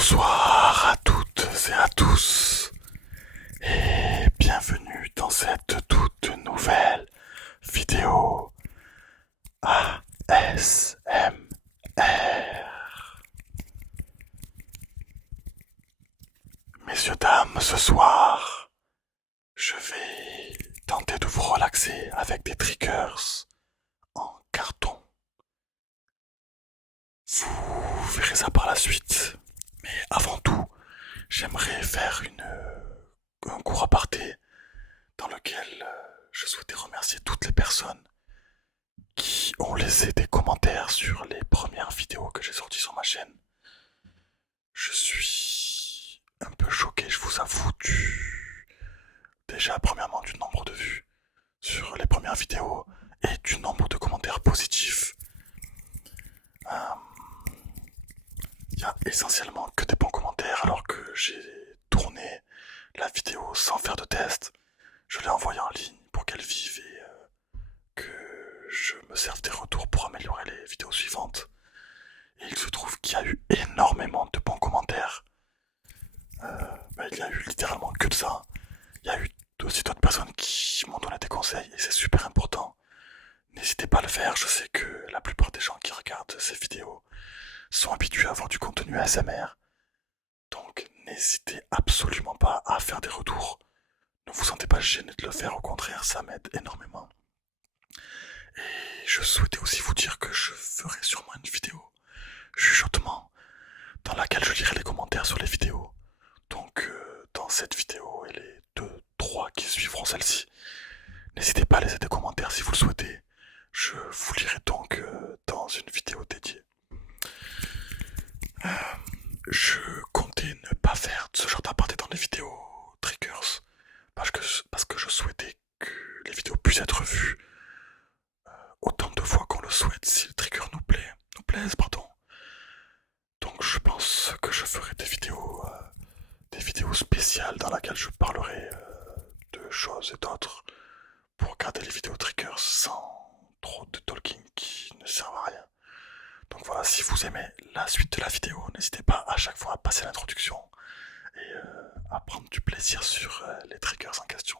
Bonsoir à toutes et à tous et bienvenue dans cette toute nouvelle vidéo ASMR. Messieurs, dames, ce soir, je vais tenter de vous relaxer avec des triggers en carton. Vous verrez ça par la suite. Mais avant tout, j'aimerais faire un court aparté dans lequel je souhaitais remercier toutes les personnes qui ont laissé des commentaires sur les premières vidéos que j'ai sorties sur ma chaîne. Je suis un peu choqué, je vous avoue, déjà premièrement du nombre de vues sur les premières vidéos et du nombre de commentaires positifs. Il y a essentiellement que des bons commentaires alors que j'ai tourné la vidéo sans faire de test. Je l'ai envoyée en ligne pour qu'elle vive et que je me serve des retours pour améliorer les vidéos suivantes. Et il se trouve qu'il y a eu énormément de bons commentaires. Il y a eu littéralement que de ça. Il y a eu aussi d'autres personnes qui m'ont donné des conseils et c'est super important. N'hésitez pas à le faire, je sais que la plupart des gens qui regardent ces vidéos sont habitués à avoir du contenu ASMR. Donc n'hésitez absolument pas à faire des retours. Ne vous sentez pas gêné de le faire, au contraire, ça m'aide énormément. Et je souhaitais aussi vous dire que je ferai sûrement une vidéo chuchotement dans laquelle je lirai les commentaires sur les vidéos. Donc dans cette vidéo et les 2, 3 qui suivront celle-ci, n'hésitez pas à laisser des commentaires si vous le souhaitez. Je vous lirai donc dans une vidéo dédiée. Je comptais ne pas faire ce genre d'aparté dans les vidéos triggers parce que je souhaitais que les vidéos puissent être vues autant de fois qu'on le souhaite si le trigger nous plaise, pardon. Donc je pense que je ferai des vidéos spéciales dans lesquelles je parlerai de choses et d'autres pour garder les vidéos triggers sans trop de talking qui ne servent à rien. Donc voilà, si vous aimez la suite de la vidéo, n'hésitez pas à chaque fois à passer l'introduction et à prendre du plaisir sur les triggers en question.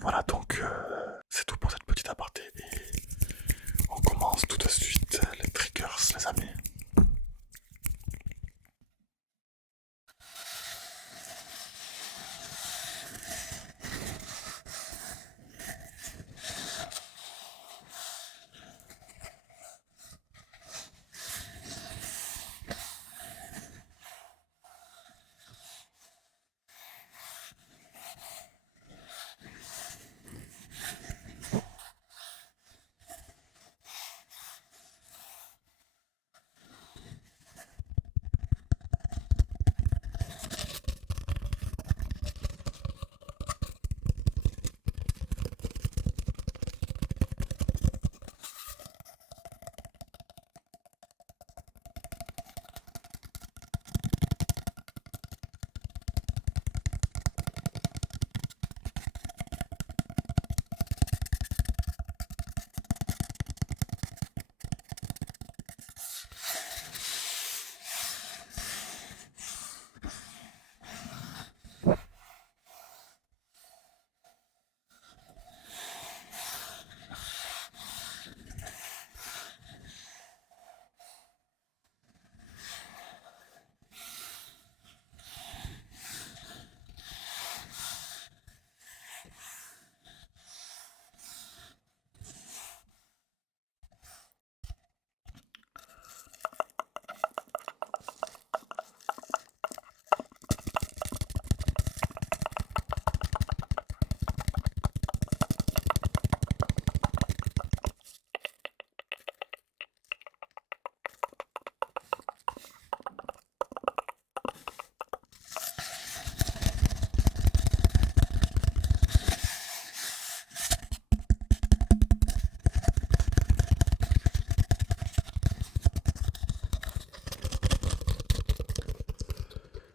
Voilà, donc c'est tout pour cette petite aparté et on commence tout de suite les triggers, les amis.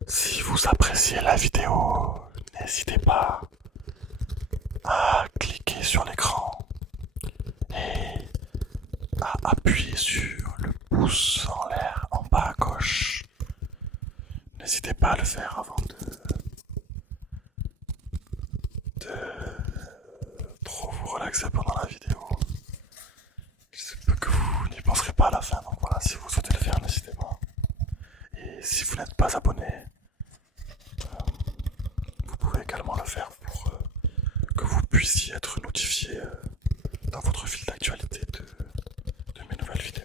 Si vous appréciez la vidéo, n'hésitez pas à cliquer sur l'écran et à appuyer sur le pouce en l'air en bas à gauche. n'hésitez pas à le faire avant de trop vous relaxer pendant la vidéo. Il se peut que vous n'y penserez pas à la fin, donc voilà, si vous souhaitez le faire, n'hésitez pas. Et si vous n'êtes pas abonné, vous pouvez également le faire pour que vous puissiez être notifié dans votre fil d'actualité de mes nouvelles vidéos.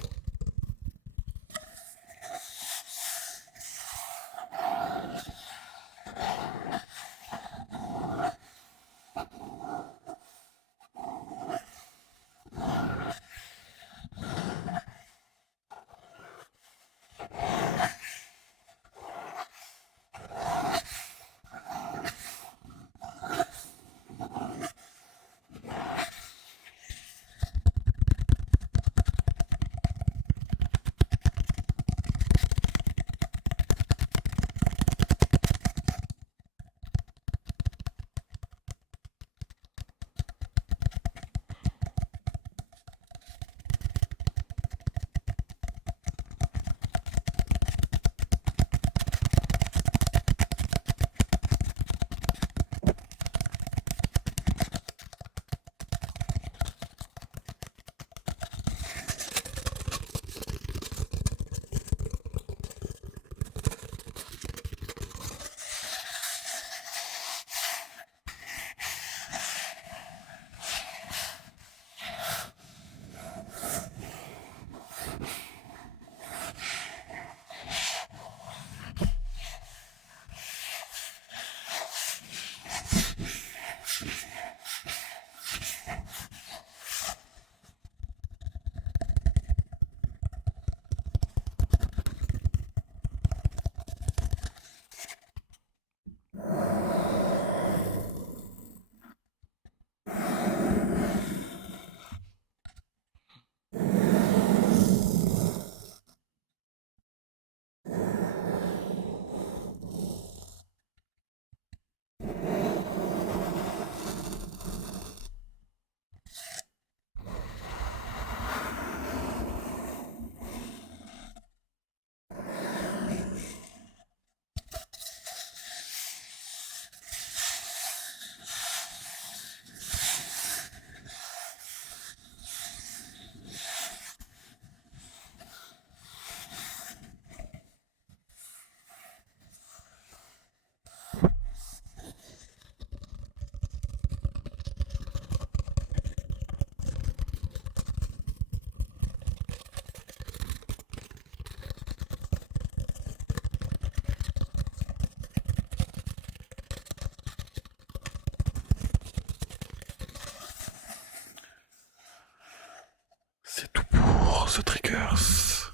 C'est tout pour ce Triggers.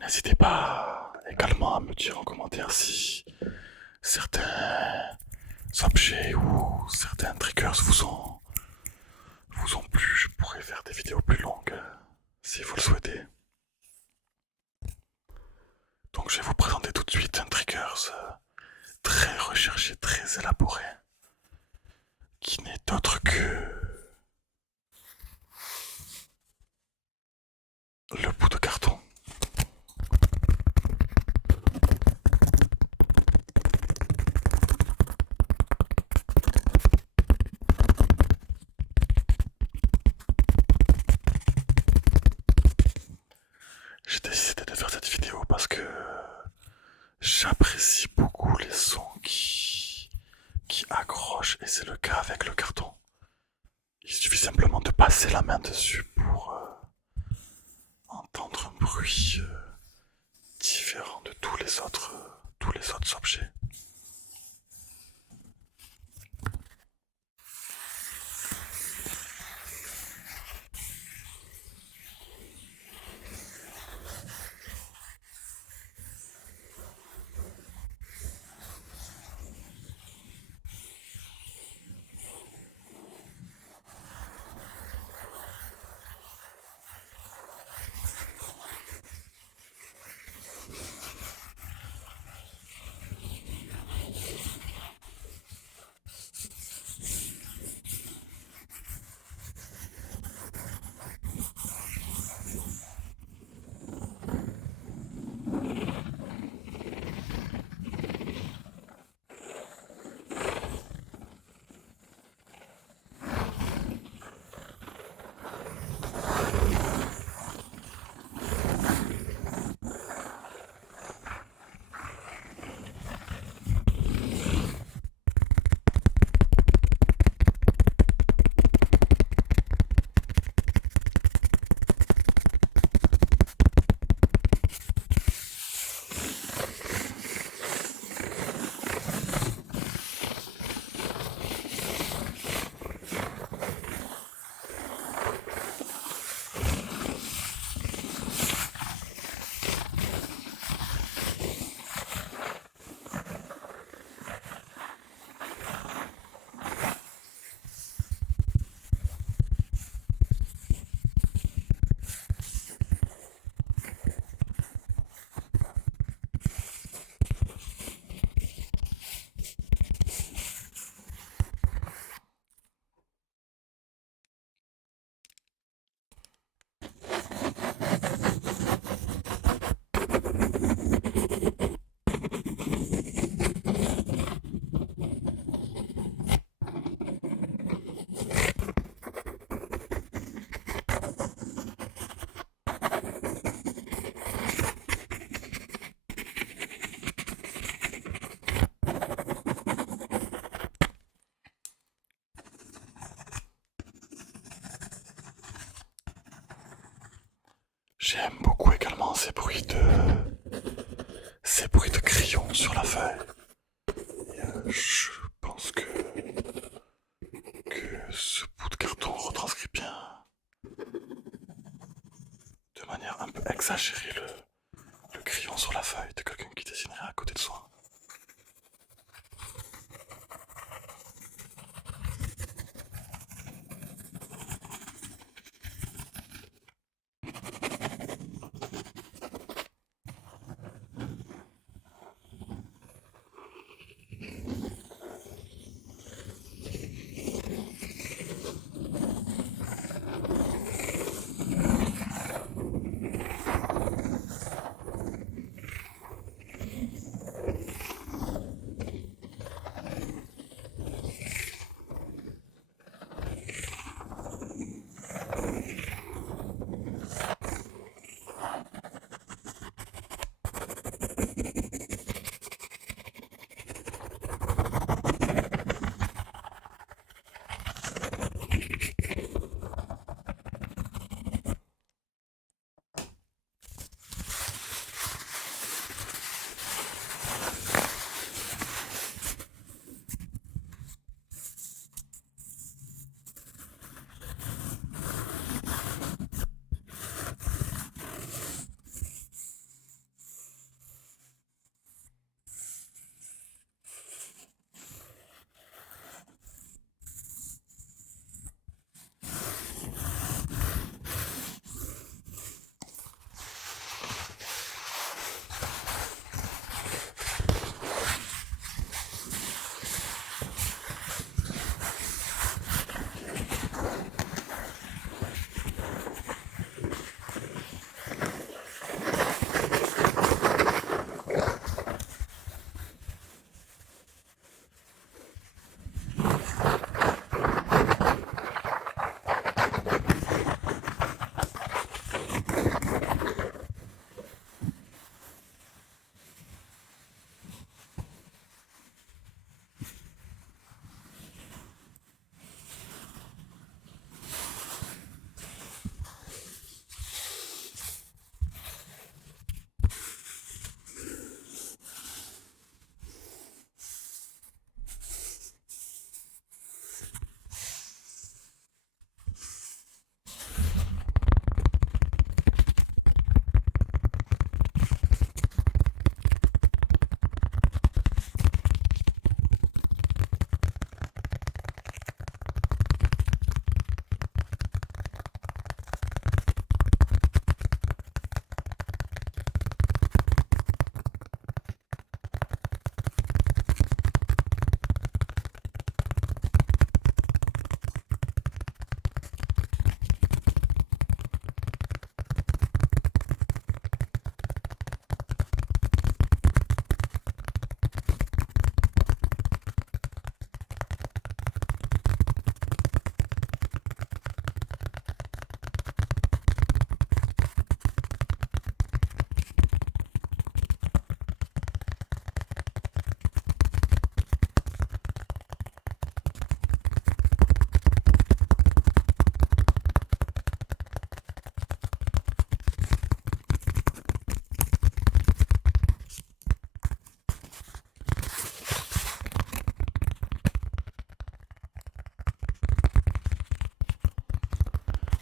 N'hésitez pas également à me dire en commentaire si certains objets ou certains triggers vous ont plu. Je pourrais faire des vidéos plus longues si vous le souhaitez. Donc je vais vous présenter tout de suite un triggers très recherché, très élaboré, qui n'est autre que le bout de carton. J'ai décidé de faire cette vidéo parce que j'apprécie beaucoup les sons qui accrochent et c'est le cas avec le carton. Il suffit simplement de passer la main dessus pour entendre un bruit différent de tous les autres objets. J'aime beaucoup également ces bruits de crayons sur la feuille. Je pense que ce bout de carton retranscrit bien, de manière un peu exagérée, le crayon sur la feuille de quelqu'un qui dessinerait à côté de soi.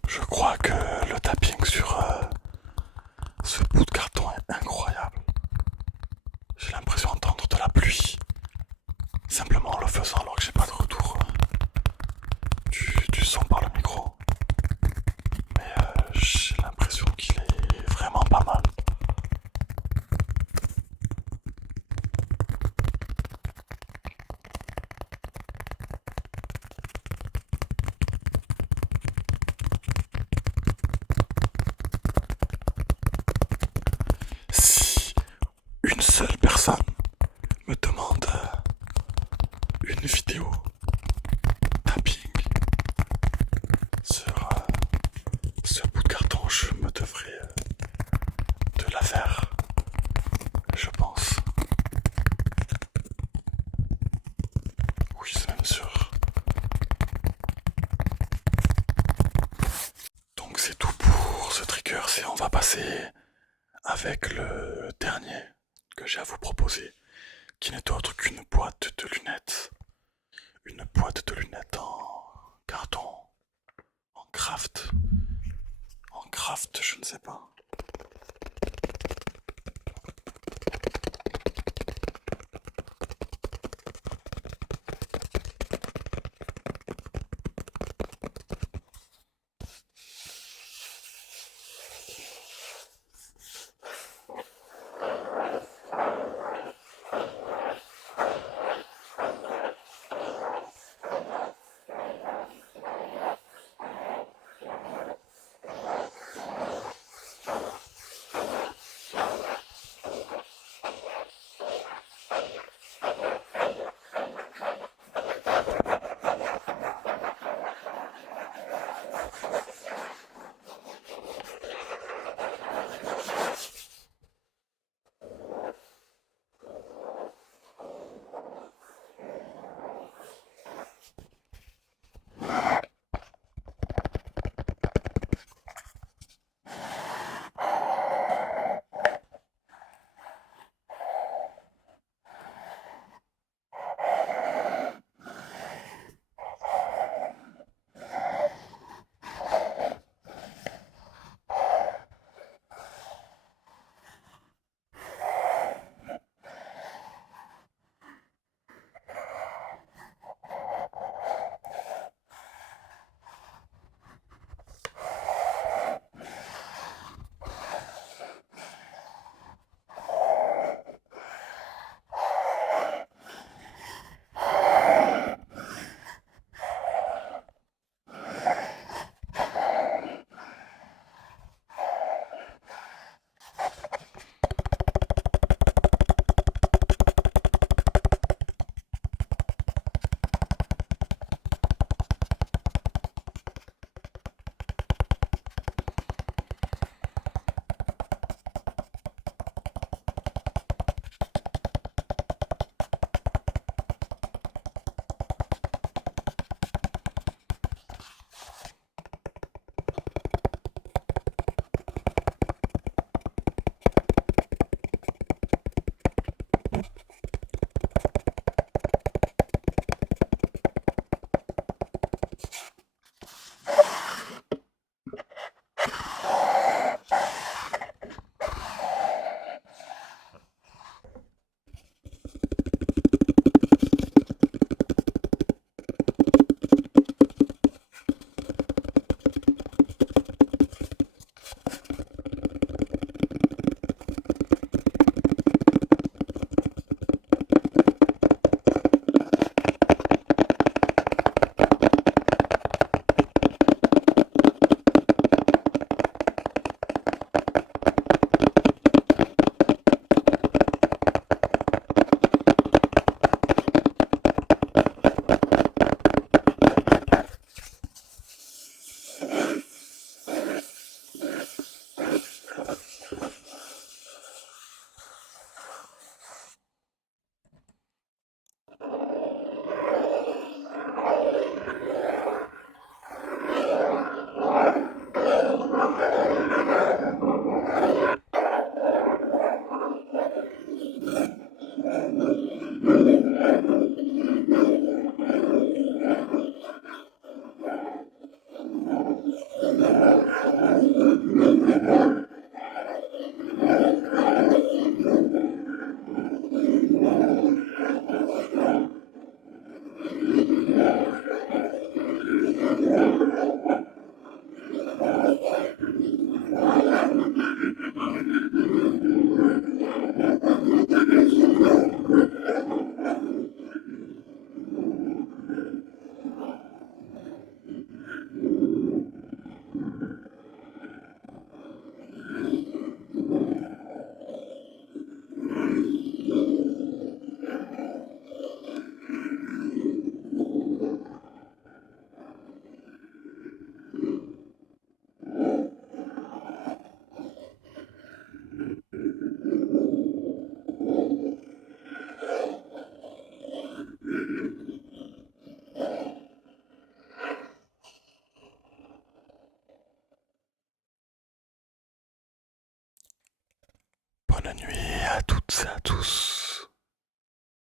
Je crois que le tapping sur ce bout de carton est incroyable. J'ai l'impression d'entendre de la pluie, simplement en le faisant alors que j'ai pas de retour du son par le micro. Mais j'ai l'impression qu'il est vraiment pas mal. Si une seule personne me demande commencer avec le dernier que j'ai à vous proposer, qui n'est autre qu'une boîte de lunettes. Une boîte de lunettes en carton, en craft, je ne sais pas. Bonne nuit à toutes et à tous.